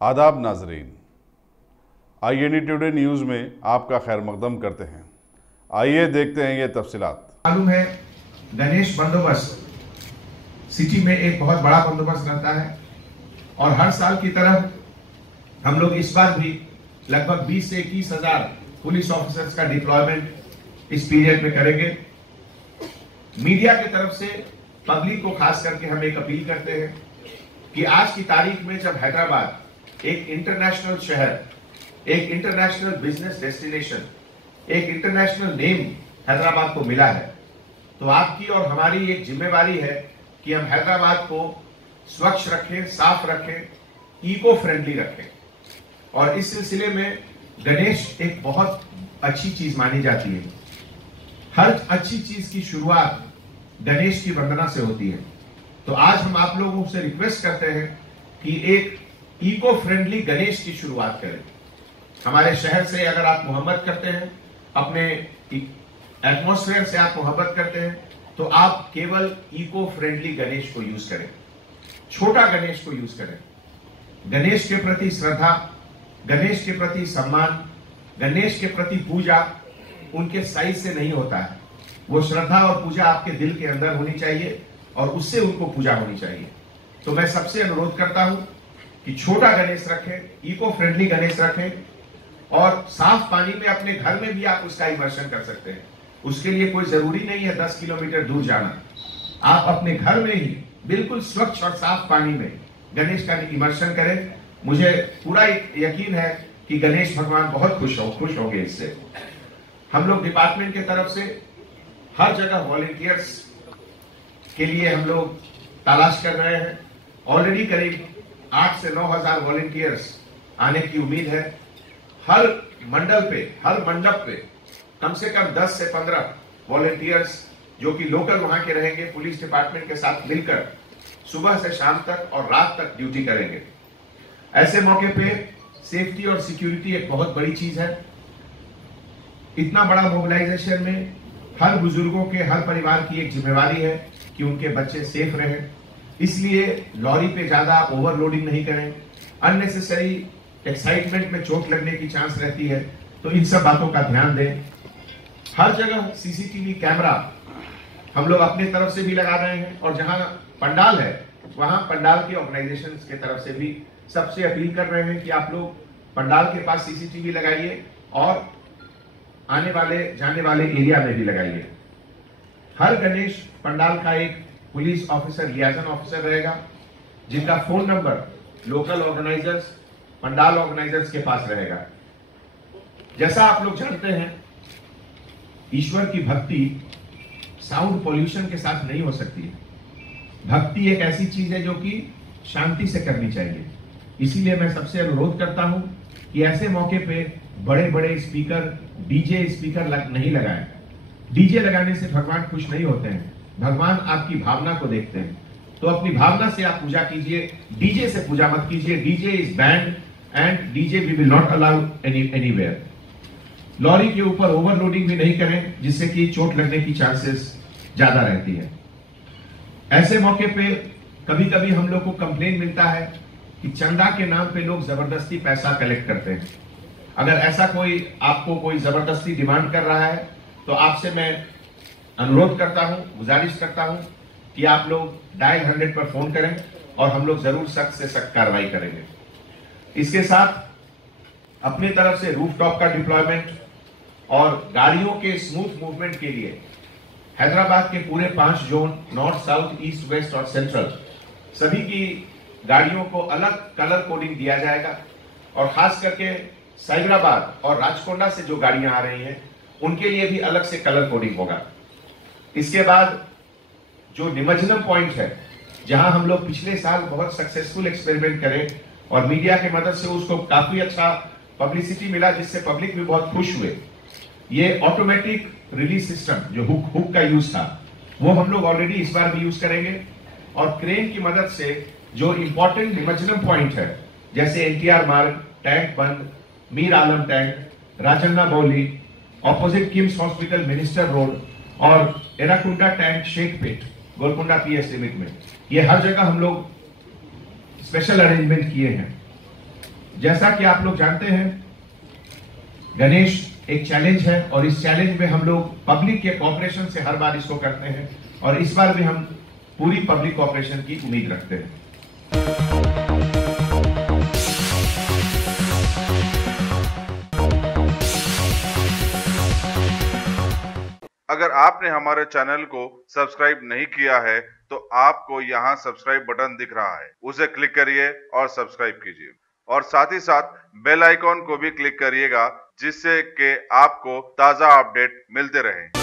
आदाब नाजरीन, IND today news में आपका खैर मकदम करते हैं। आइए देखते हैं ये तफसीलात। मालूम है गणेश बंदोबस्त सिटी में एक बहुत बड़ा बंदोबस्त रहता है और हर साल की तरह हम लोग इस बार भी लगभग 20 से 21 हजार पुलिस ऑफिसर्स का डिप्लॉयमेंट इस पीरियड में करेंगे। मीडिया की तरफ से पब्लिक को खास करके हम एक अपील करते हैं कि आज की तारीख में जब हैदराबाद एक इंटरनेशनल शहर, एक इंटरनेशनल बिजनेस डेस्टिनेशन, एक इंटरनेशनल नेम हैदराबाद को मिला है, तो आपकी और हमारी एक जिम्मेवारी है कि हम हैदराबाद को स्वच्छ रखें, साफ रखें, इको फ्रेंडली रखें। और इस सिलसिले में गणेश एक बहुत अच्छी चीज मानी जाती है। हर अच्छी चीज की शुरुआत गणेश की वंदना से होती है। तो आज हम आप लोगों से रिक्वेस्ट करते हैं कि एक इको फ्रेंडली गणेश की शुरुआत करें। हमारे शहर से अगर आप मोहब्बत करते हैं, अपने एटमॉस्फेयर से आप मोहब्बत करते हैं, तो आप केवल इको फ्रेंडली गणेश को यूज करें, छोटा गणेश को यूज करें। गणेश के प्रति श्रद्धा, गणेश के प्रति सम्मान, गणेश के प्रति पूजा उनके साइज से नहीं होता है। वो श्रद्धा और पूजा आपके दिल के अंदर होनी चाहिए और उससे उनको पूजा होनी चाहिए। तो मैं सबसे अनुरोध करता हूं कि छोटा गणेश रखें, इको फ्रेंडली गणेश रखें और साफ पानी में अपने घर में भी आप उसका इमर्शन कर सकते हैं। उसके लिए कोई जरूरी नहीं है 10 किलोमीटर दूर जाना। आप अपने घर में ही बिल्कुल स्वच्छ और साफ पानी में गणेश का इमर्शन करें। मुझे पूरा यकीन है कि गणेश भगवान बहुत खुश होंगे इससे। हम लोग डिपार्टमेंट की तरफ से हर जगह वॉलंटियर्स के लिए हम लोग तलाश कर रहे हैं। ऑलरेडी करीब 8 से 9 हजार वॉलंटियर्स आने की उम्मीद है। हर मंडल पे, हर मंडप पे कम से कम 10 से 15 वॉलंटियर्स जो कि लोकल वहां के रहेंगे, पुलिस डिपार्टमेंट के साथ मिलकर सुबह से शाम तक और रात तक ड्यूटी करेंगे। ऐसे मौके पे सेफ्टी और सिक्योरिटी एक बहुत बड़ी चीज है। इतना बड़ा मोबिलाइजेशन में हर बुजुर्गों के, हर परिवार की एक जिम्मेवारी है कि उनके बच्चे सेफ रहें। इसलिए लॉरी पे ज्यादा ओवरलोडिंग नहीं करें। अननेसेसरी एक्साइटमेंट में चोट लगने की चांस रहती है, तो इन सब बातों का ध्यान दें। हर जगह सीसीटीवी कैमरा हम लोग अपने तरफ से भी लगा रहे हैं और जहां पंडाल है वहां पंडाल के ऑर्गेनाइजेशन के तरफ से भी सबसे अपील कर रहे हैं कि आप लोग पंडाल के पास सीसीटीवी लगाइए और आने वाले जाने वाले एरिया में भी लगाइए। हर गणेश पंडाल का एक पुलिस ऑफिसर, लियाजन ऑफिसर रहेगा, जिनका phone number local organisers, pandal organisers के पास रहेगा। जैसा आप लोग जानते हैं, ईश्वर की भक्ति साउंड पॉल्यूशन के साथ नहीं हो सकती है। भक्ति एक ऐसी चीज है जो कि शांति से करनी चाहिए। इसीलिए मैं सबसे अनुरोध करता हूं कि ऐसे मौके पे बड़े बड़े स्पीकर, डीजे स्पीकर नहीं लगाएं। डीजे लगाने से भगवान खुश नहीं होते हैं। भगवान आपकी भावना को देखते हैं। तो अपनी भावना से आप पूजा कीजिए, डीजे से पूजा मत कीजिए। DJ is band and DJ we will not allow anywhere. Lorry के ऊपर ओवरलोडिंग भी नहीं करें, जिससे कि चोट लगने की चांसेस ज्यादा रहती है। ऐसे मौके पे कभी कभी हम लोग को कंप्लेन मिलता है कि चंदा के नाम पे लोग जबरदस्ती पैसा कलेक्ट करते हैं। अगर ऐसा कोई आपको कोई जबरदस्ती डिमांड कर रहा है, तो आपसे मैं अनुरोध करता हूं, गुजारिश करता हूं कि आप लोग डायल 100 पर फोन करें और हम लोग जरूर सख्त से सख्त कार्रवाई करेंगे। इसके साथ अपनी तरफ से रूफटॉप का डिप्लॉयमेंट और गाड़ियों के स्मूथ मूवमेंट के लिए हैदराबाद के पूरे 5 zone, north, south, east, west और सेंट्रल, सभी की गाड़ियों को अलग कलर कोडिंग दिया जाएगा। और खास करके साइबराबाद और राजकोंडा से जो गाड़ियां आ रही हैं, उनके लिए भी अलग से कलर कोडिंग होगा। इसके बाद जो निमज्जनम पॉइंट है, जहां हम लोग पिछले साल बहुत सक्सेसफुल एक्सपेरिमेंट करें और मीडिया की मदद से उसको काफी अच्छा पब्लिसिटी मिला, जिससे पब्लिक भी बहुत खुश हुए। ये ऑटोमेटिक रिलीज सिस्टम जो हुक का यूज था, वो हम लोग ऑलरेडी इस बार भी यूज करेंगे। और क्रेन की मदद से जो इंपॉर्टेंट निमज्जनम पॉइंट है, जैसे NTR मार्ग, tank bund, Mir Alam tank, Rajanna Bowli, opposite KIMS hospital, minister road और Erakunda tank, Shaikpet, Golconda PS limit में, ये हर जगह हम लोग स्पेशल अरेंजमेंट किए हैं। जैसा कि आप लोग जानते हैं, गणेश एक चैलेंज है और इस चैलेंज में हम लोग पब्लिक के कोऑपरेशन से हर बार इसको करते हैं और इस बार भी हम पूरी पब्लिक कोऑपरेशन की उम्मीद रखते हैं। अगर आपने हमारे चैनल को सब्सक्राइब नहीं किया है तो आपको यहाँ सब्सक्राइब बटन दिख रहा है, उसे क्लिक करिए और सब्सक्राइब कीजिए और साथ ही साथ बेल आइकॉन को भी क्लिक करिएगा जिससे कि आपको ताज़ा अपडेट मिलते रहें।